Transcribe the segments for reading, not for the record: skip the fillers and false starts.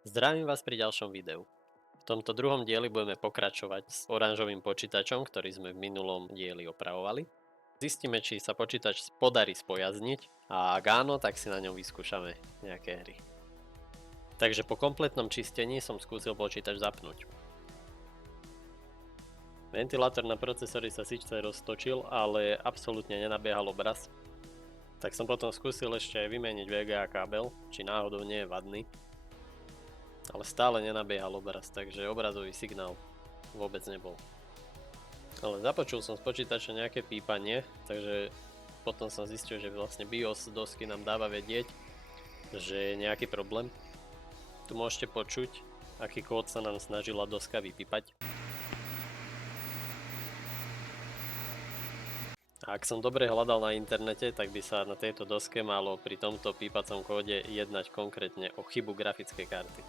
Zdravím vás pri ďalšom videu. V tomto druhom dieli budeme pokračovať s oranžovým počítačom, ktorý sme v minulom dieli opravovali. Zistíme, či sa počítač podarí spojazniť a ak áno, tak si na ňom vyskúšame nejaké hry. Takže po kompletnom čistení som skúsil počítač zapnúť. Ventilátor na procesori sa síce roztočil, ale absolútne nenabiehal obraz. Tak som potom skúsil ešte aj vymeniť VGA kábel, či náhodou nie je vadný. Ale stále nenabiehal obraz, takže obrazový signál vôbec nebol. Ale započul som z počítača nejaké pípanie, takže potom som zistil, že vlastne BIOS dosky nám dáva vedieť, že je nejaký problém. Tu môžete počuť, aký kód sa nám snažila doska vypípať. A ak som dobre hľadal na internete, tak by sa na tejto doske malo pri tomto pípacom kóde jednať konkrétne o chybu grafickej karty.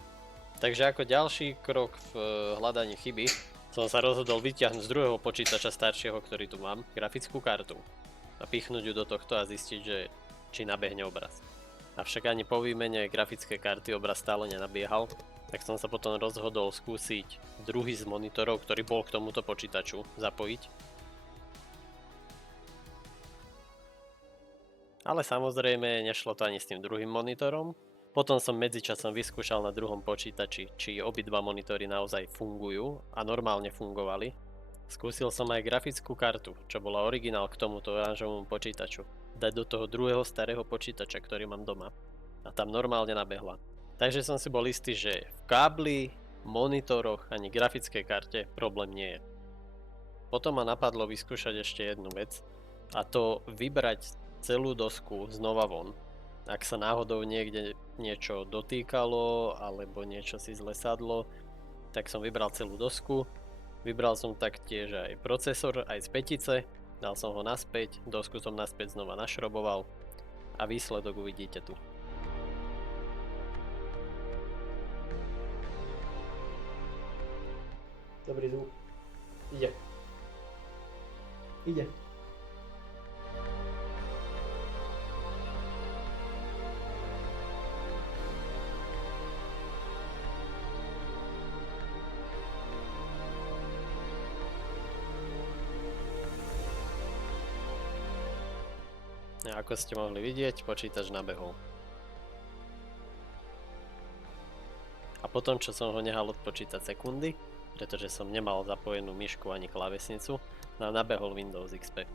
Takže ako ďalší krok v hľadaní chyby som sa rozhodol vyťahnuť z druhého počítača staršieho, ktorý tu mám, grafickú kartu a pichnúť ju do tohto a zistiť, že či nabehne obraz. Avšak ani po výmene grafické karty obraz stále nenabiehal, tak som sa potom rozhodol skúsiť druhý z monitorov, ktorý bol k tomuto počítaču, zapojiť. Ale samozrejme nešlo to ani s tým druhým monitorom. Potom som medzičasom vyskúšal na druhom počítači, či obidva monitory naozaj fungujú a normálne fungovali. Skúsil som aj grafickú kartu, čo bola originál k tomuto oranžovému počítaču, dať do toho druhého starého počítača, ktorý mám doma. A tam normálne nabehla. Takže som si bol istý, že v kábli, monitoroch ani grafickej karte problém nie je. Potom ma napadlo vyskúšať ešte jednu vec, a to vybrať celú dosku znova von. Ak sa náhodou niekde niečo dotýkalo alebo niečo si zle sadlo, tak som vybral celú dosku. Vybral som taktiež aj procesor, aj z pätice, dal som ho naspäť, dosku som naspäť znova našroboval a výsledok uvidíte tu. Dobrý zvuk. Ide. Ide. A ako ste mohli vidieť, počítač nabehol. A potom, čo som ho nehal odpočítať sekundy, pretože som nemal zapojenú myšku ani klávesnicu, nabehol Windows XP.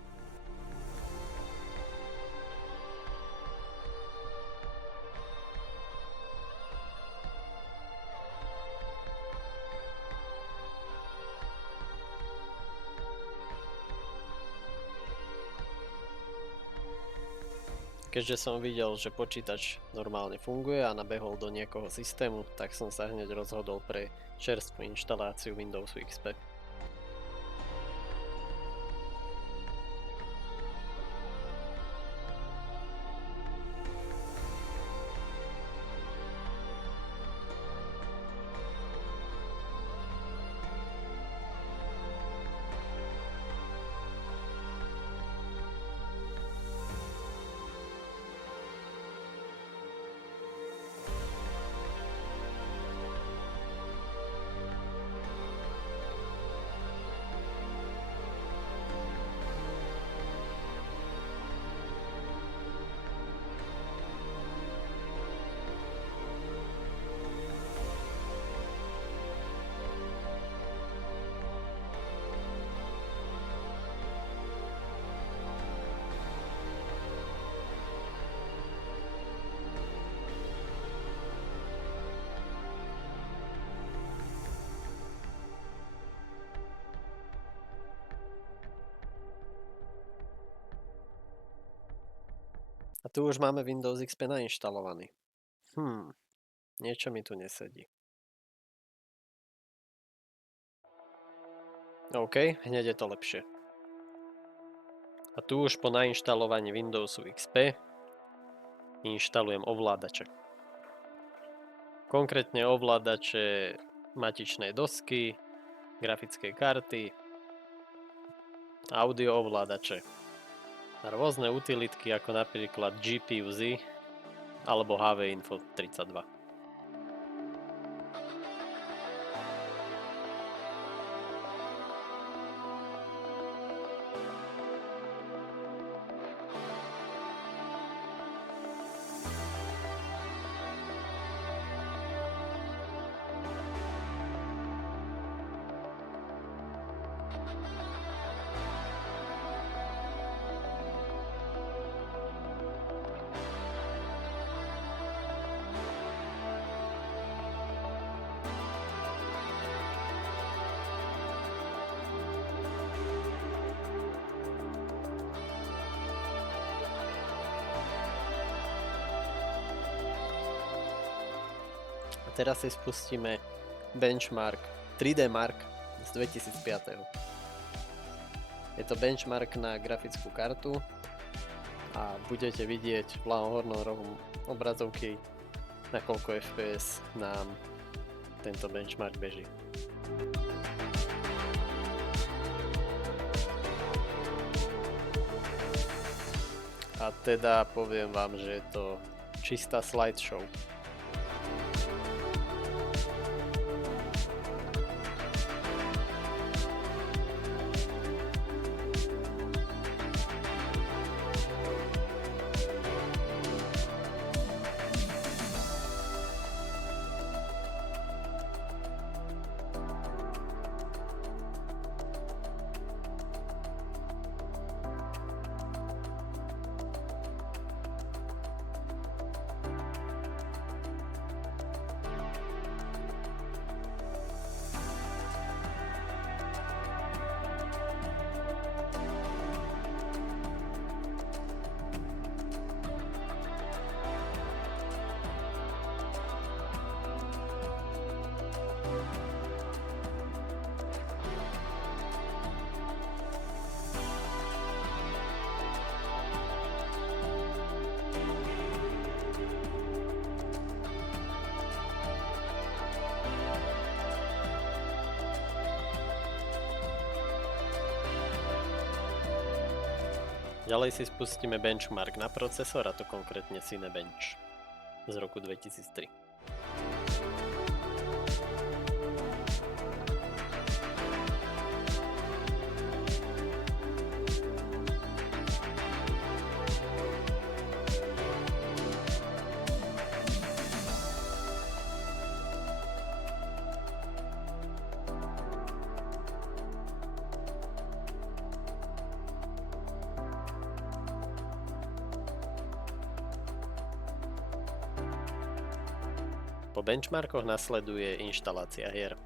Keďže som videl, že počítač normálne funguje a nabehol do niekoho systému, tak som sa hneď rozhodol pre čerstvú inštaláciu Windowsu XP. A tu už máme Windows XP nainštalovaný. Niečo mi tu nesedí. OK, hneď je to lepšie. A tu už po nainštalovaní Windowsu XP inštalujem ovládače. Konkrétne ovládače matičnej dosky, grafickej karty, audio ovládače a rôzne utilitky ako napríklad GPU-Z alebo HV Info 32. Teraz si spustíme benchmark 3D Mark z 2005. Je to benchmark na grafickú kartu a budete vidieť v ľavom hornom rohu obrazovky, na koľko FPS nám tento benchmark beží. A teda poviem vám, že je to čistá slideshow. Ďalej si spustíme benchmark na procesor, a to konkrétne Cinebench z roku 2003. Po benchmarkoch nasleduje inštalácia hier.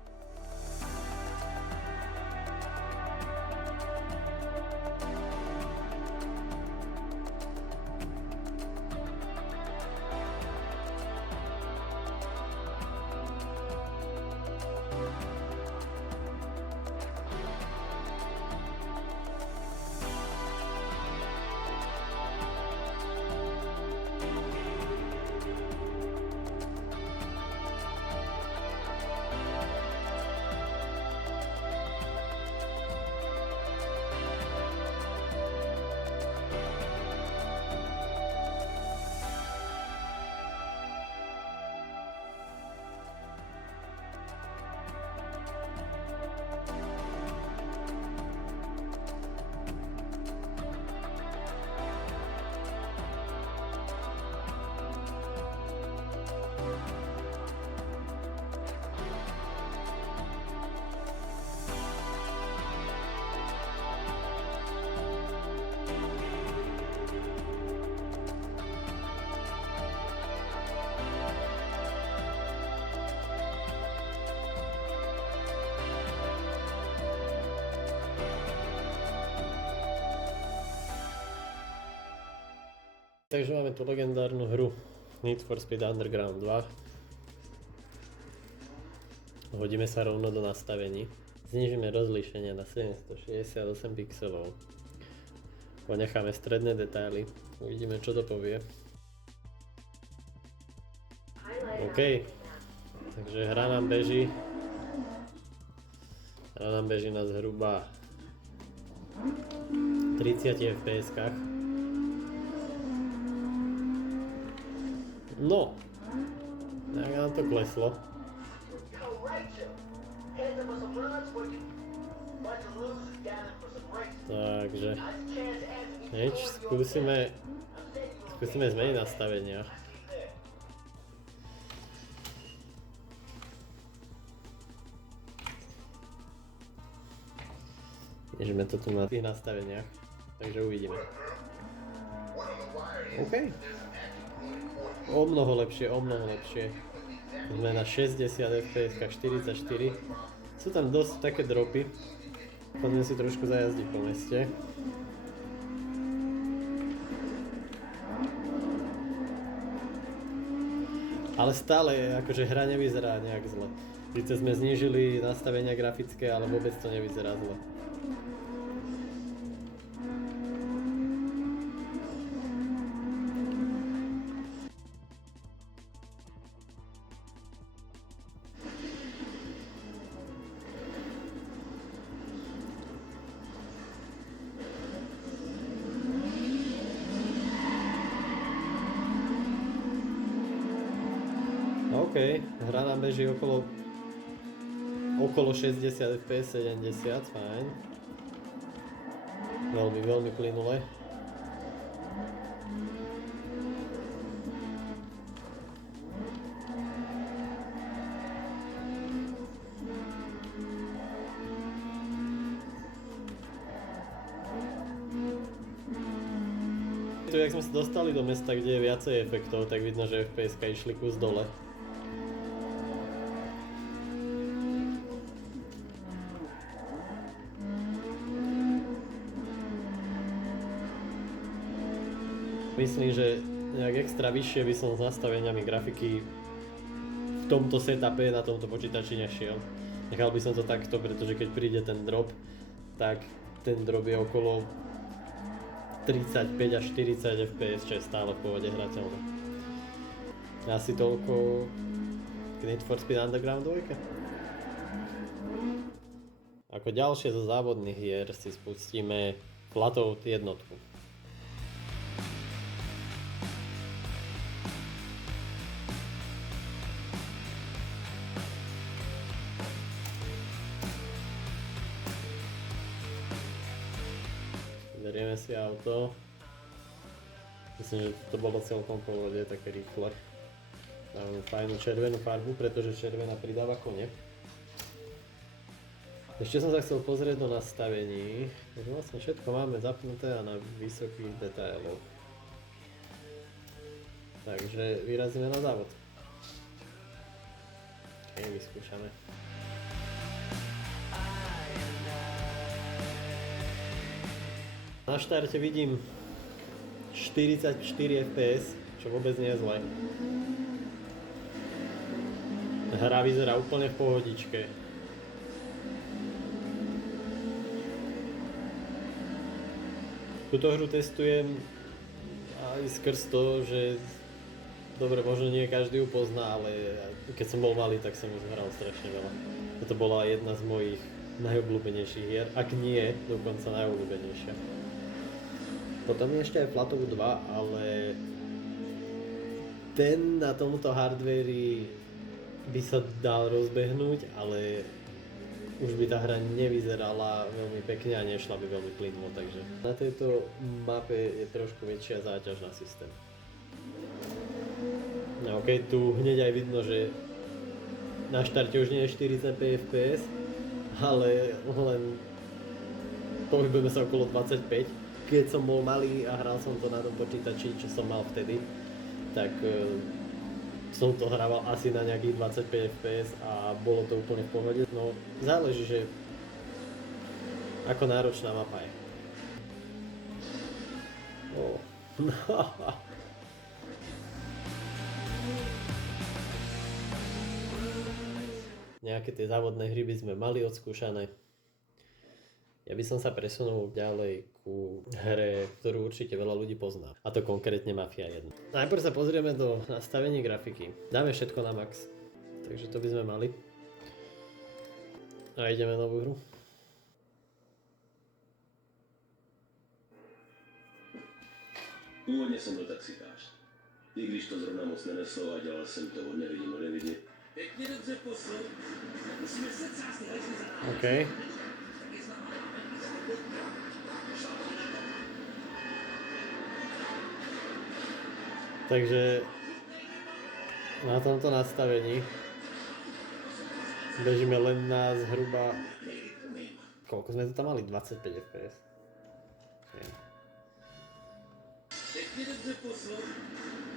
Takže máme tu legendárnu hru Need for Speed Underground 2. Hodíme sa rovno do nastavení. Znížime rozlíšenie na 768 pixelov. Ponecháme stredné detaily. Uvidíme, čo to povie. OK. Takže hra nám beží. Hra nám beží na zhruba 30 fps-kách. No, tak nám to kleslo. Takže nič, skúsime zmeniť nastavenia. Ježme to tu na tých nastaveniach, takže uvidíme. OK. O mnoho lepšie. Sme na 60 fps, 44. Sú tam dosť také dropy. Poďme si trošku zajazdiť po meste. Ale stále akože hra nevyzerá nejak zle. Sice sme znížili nastavenia grafické, ale vôbec to nevyzerá zle. OK, hra nám beží okolo 60 fps, 70, fajn. Veľmi plynule. Tu, jak sme sa dostali do mesta, kde je viacej efektov, tak vidno, že FPS-ka išli kus dole. Myslím, že nejak extra vyššie by som s nastaveniami grafiky v tomto setupe na tomto počítači nešiel. Nechal by som to takto, pretože keď príde ten drop, tak ten drop je okolo 35 až 40 fps, čo je stále v pohode hrateľné. Asi toľko k Need for Speed Underground 2. Ako ďalšie zo závodných hier si spustíme Flatout jednotku. Berieme si auto. Myslím, že to bolo celkom v pohode, také rýchle. Dáme fajnú červenú farbu, pretože červená pridáva kone. Ešte som sa chcel pozrieť do nastavení. Vlastne všetko máme zapnuté a na vysokých detailoch. Takže vyrazíme na závod. OK, vyskúšame. Na štarte vidím 44 fps, čo vôbec nie je zle. Hra vyzerá úplne v pohodičke. Túto hru testujem aj skrz to, že dobre, možno nie každý ju pozná, ale keď som bol malý, tak som ju hral strašne veľa. Toto bola jedna z mojich najobľúbenejších hier, ak nie dokonca najobľúbenejšia. Potom je ešte aj Flatout 2, ale ten na tomto hardvéri by sa dal rozbehnúť, ale už by tá hra nevyzerala veľmi pekne a nešla by veľmi plynulo, takže na tejto mape je trošku väčšia záťaž na systém. No okej, tu hneď aj vidno, že na štarte už nie je 45 fps, ale len pohybujeme sa okolo 25. Keď som bol malý a hral som to na tom počítači, čo som mal vtedy, tak som to hrával asi na nejakých 25 fps a bolo to úplne v pohode. No záleží, že ako náročná mapa je. Nejaké tie závodné hry by sme mali odskúšané. Ja by som sa presunul ďalej ku hre, ktorú určite veľa ľudí pozná. A to konkrétne Mafia 1. Najprv sa pozrieme do nastavení grafiky. Dáme všetko na max. Takže to by sme mali. A ideme novú hru. Původně jsem byl taxikář. I když to zrovna moc neneslo a dělal jsem to od nevidím, od nevidím. Pěkně dobře poslou. Musíme se třásně za námi. OK. Takže na tomto nastavení bežíme len na zhruba Koľko sme to tam mali? 25 fps. Nie. Pěkně dobře poslou.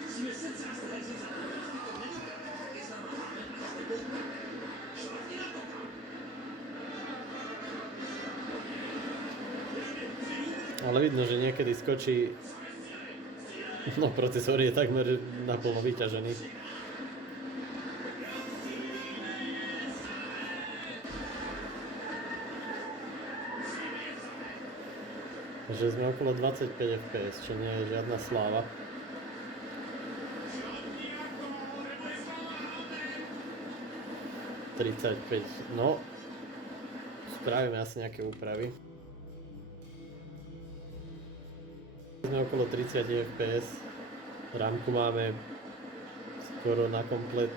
Musíme se třást hračit za to, jestli to nedokáže, tak je zamáváme a s tebou šlapni na to kam. Ale vidno, že niekedy skočí... No, procesor je takmer naplno vyťažený. Takže sme okolo 25 fps, čo nie je žiadna sláva. No, spravíme asi nejaké úpravy. Sme okolo 30 fps, rámku máme skoro na komplet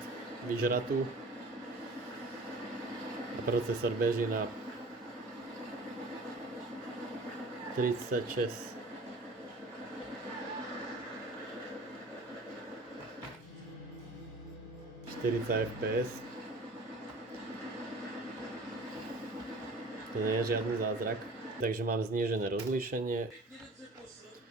vyžratú a procesor beží na 36. FPS. To nie je žiadny zázrak. Takže mám znížené rozlíšenie.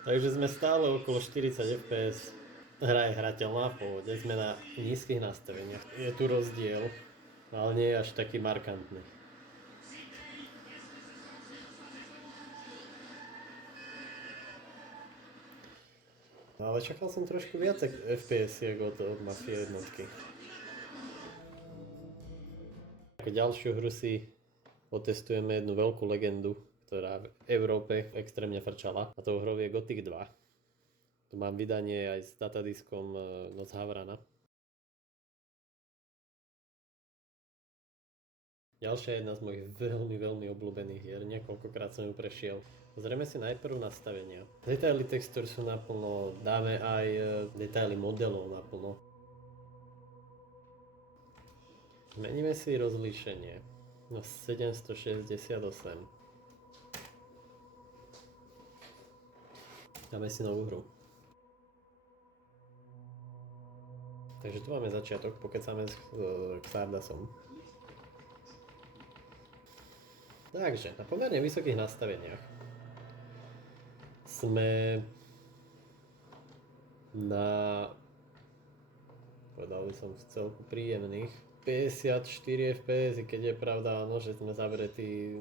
Takže sme stále okolo 40 fps. Hra je hrateľná v pohode. Sme na nízkych nastaveniach. Je tu rozdiel, ale nie je až taký markantný. No ale čakal som trošku viac FPS-iek od Mafie jednotky. Ako ďalšiu hru si otestujeme jednu veľkú legendu, ktorá v Európe extrémne frčala, a tou hrou je Gothic 2. Tu mám vydanie aj s datadiskom Noc Havrana. Ďalšia jedna z mojich veľmi obľúbených hier, niekoľkokrát som ju prešiel. Pozrieme si najprv nastavenia. Detaily textúr sú naplno, dáme aj detaily modelov naplno. Zmeníme si rozlíšenie na 768. Dáme si novú hru. Takže tu máme začiatok, pokecáme s Xardasom. Takže, na pomerne vysokých nastaveniach sme na, povedal by som, v celku príjemných 54 fps, keď je pravda, no, že sme zavretí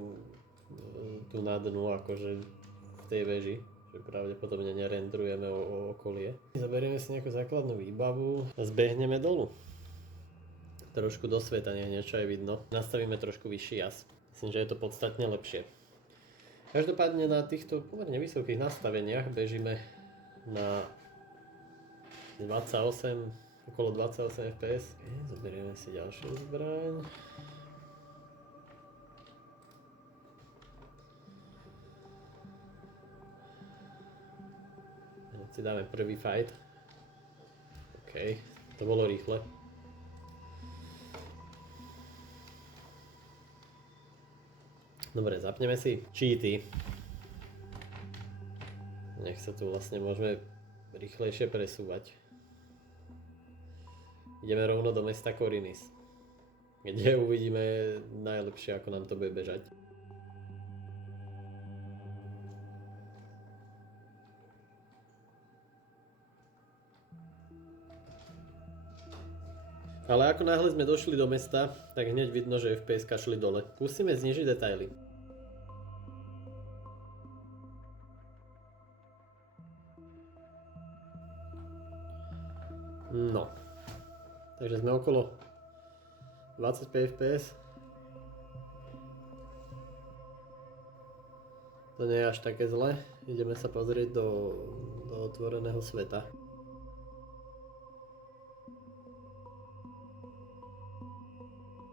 tu na dnu, akože v tej veži, že pravdepodobne nerendrujeme o okolie. Zaberieme si nejakú základnú výbavu a zbehneme dolu. Trošku do sveta, nech niečo aj vidno. Nastavíme trošku vyšší jas. Myslím, že je to podstatne lepšie. Každopádne na týchto pomerne vysokých nastaveniach bežíme na 28, okolo 28 fps. Zoberieme si ďalšiu zbraň. Si dáme prvý fight. OK, to bolo rýchle. Dobre, zapneme si cheaty. Nech sa tu vlastne môžeme rýchlejšie presúvať. Ideme rovno do mesta Korinis, kde uvidíme najlepšie, ako nám to bude bežať. Ale ako náhle sme došli do mesta, tak hneď vidno, že FPS-ka šli dole. Musíme znižiť detaily. No. Takže sme okolo 25 fps. To nie je až také zle. Ideme sa pozrieť do otvoreného sveta.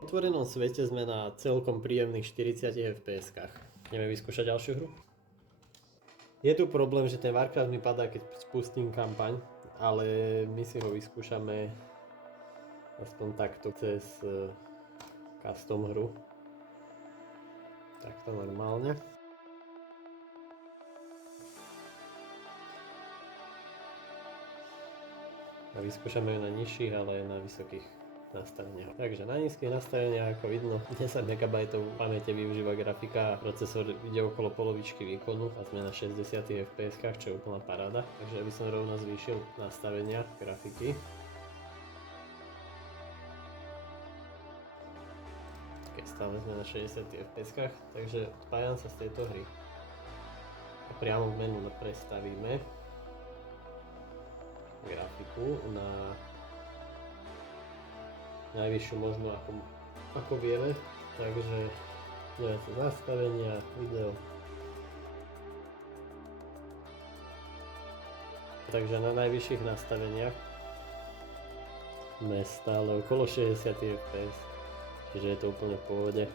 V otvorenom svete sme na celkom príjemných 40 fps-kách. Ideme vyskúšať ďalšiu hru. Je tu problém, že ten Warcraft mi padá, keď spustím kampaň, ale my si ho vyskúšame aspoň takto cez custom hru. Takto normálne. A vyskúšame ju na nižších, ale aj na vysokých nastavenia. Takže na nízkych nastaveniach, ako vidno, 10 MB pamäte využíva grafika, procesor ide okolo polovičky výkonu a sme na 60 fps, čo je úplná paráda. Takže aby som rovno zvýšil nastavenia grafiky. Keď stále sme na 60 fps, takže spájam sa z tejto hry. A priamo v menu prestavíme grafiku na najvyššiu možno ako vieme, takže nastavenia, video. Takže na najvyšších nastaveniach sme stále okolo 60 fps, čiže je to úplne v pohode.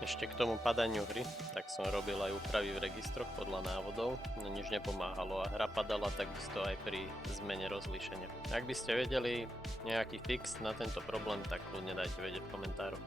Ešte k tomu padaniu hry, tak som robil aj úpravy v registroch podľa návodov, no nič nepomáhalo a hra padala takisto aj pri zmene rozlíšenia. Ak by ste vedeli nejaký fix na tento problém, tak kľudne dajte vedieť v komentároch.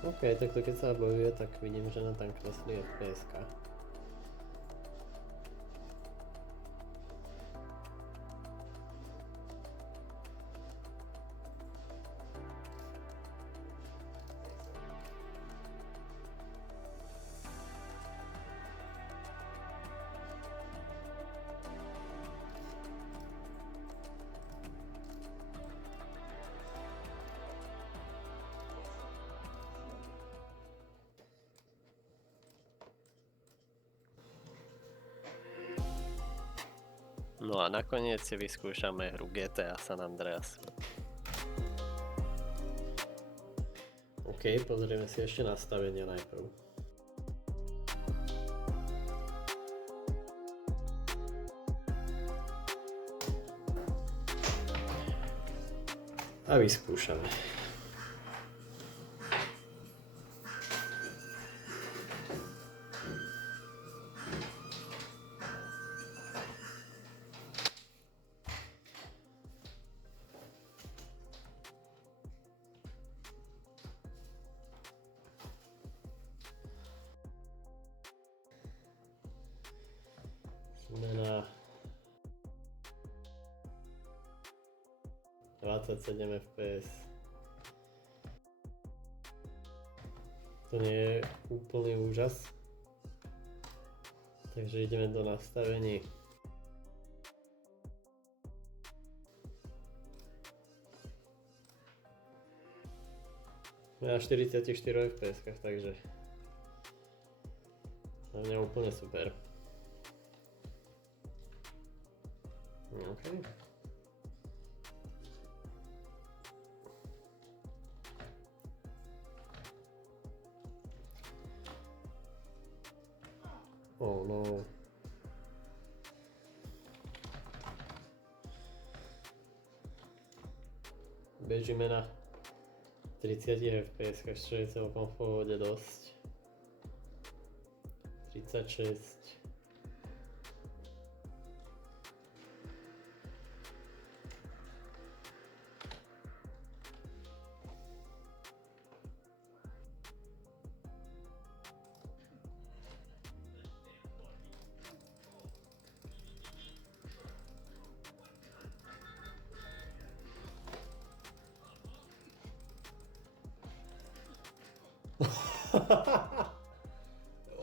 OK, takto keď sa bojuje, tak vidím, že nám tam klesli FPS-ka. No a nakoniec si vyskúšame hru GTA San Andreas. OK, pozrieme si ešte nastavenia najprv. A vyskúšame. Sme na 27 fps. To nie je úplný úžas. Takže ideme do nastavení. Sme na 44 fps, takže za mňa úplne super. Okay. Oh no. Bežíme na 30 fps, čo je celkom v pohode dosť. 36.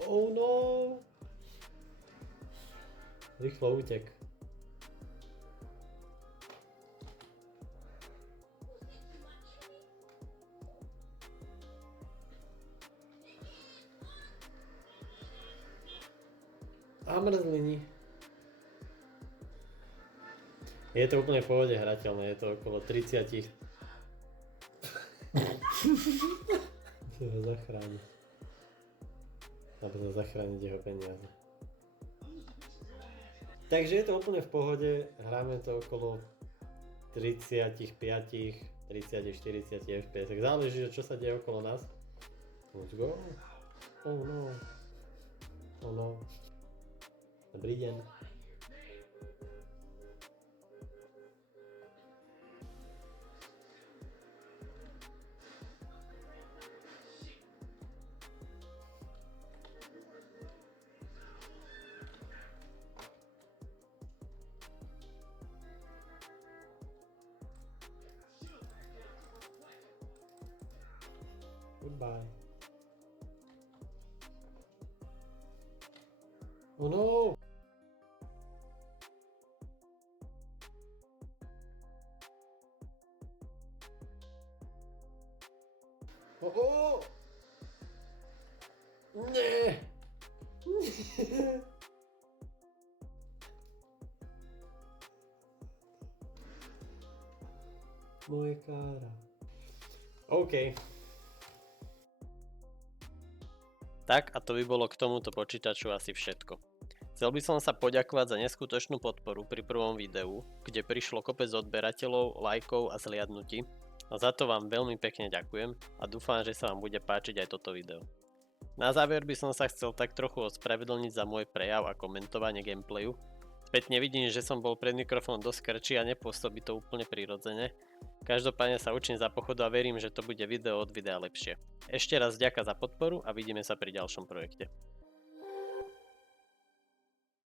Oh no! Rýchlo utek. A mrzliny. Je to úplne v pohode hrateľné, je to okolo 30. Musím ho zachrániť. Aby sa zachrániť jeho peniaze. Takže je to úplne v pohode, hráme to okolo 35 30-40 fps. Tak záleží, že čo sa deje okolo nás. Let's go. Oh no. Oh no. Dobrý deň. Goodbye. Oh no! Oh oh! Nie! Moje kára. OK. Tak a to by bolo k tomuto počítaču asi všetko. Chcel by som sa poďakovať za neskutočnú podporu pri prvom videu, kde prišlo kopec odberateľov, lajkov a zliadnutí. A za to vám veľmi pekne ďakujem a dúfam, že sa vám bude páčiť aj toto video. Na záver by som sa chcel tak trochu ospravedlniť za môj prejav a komentovanie gameplayu. Spätne vidím, že som bol pred mikrofónom dosť krčí a nepôsobí to úplne prirodzene. Každopádne sa učím za pochodu a verím, že to bude video od videa lepšie. Ešte raz ďakujem za podporu a vidíme sa pri ďalšom projekte.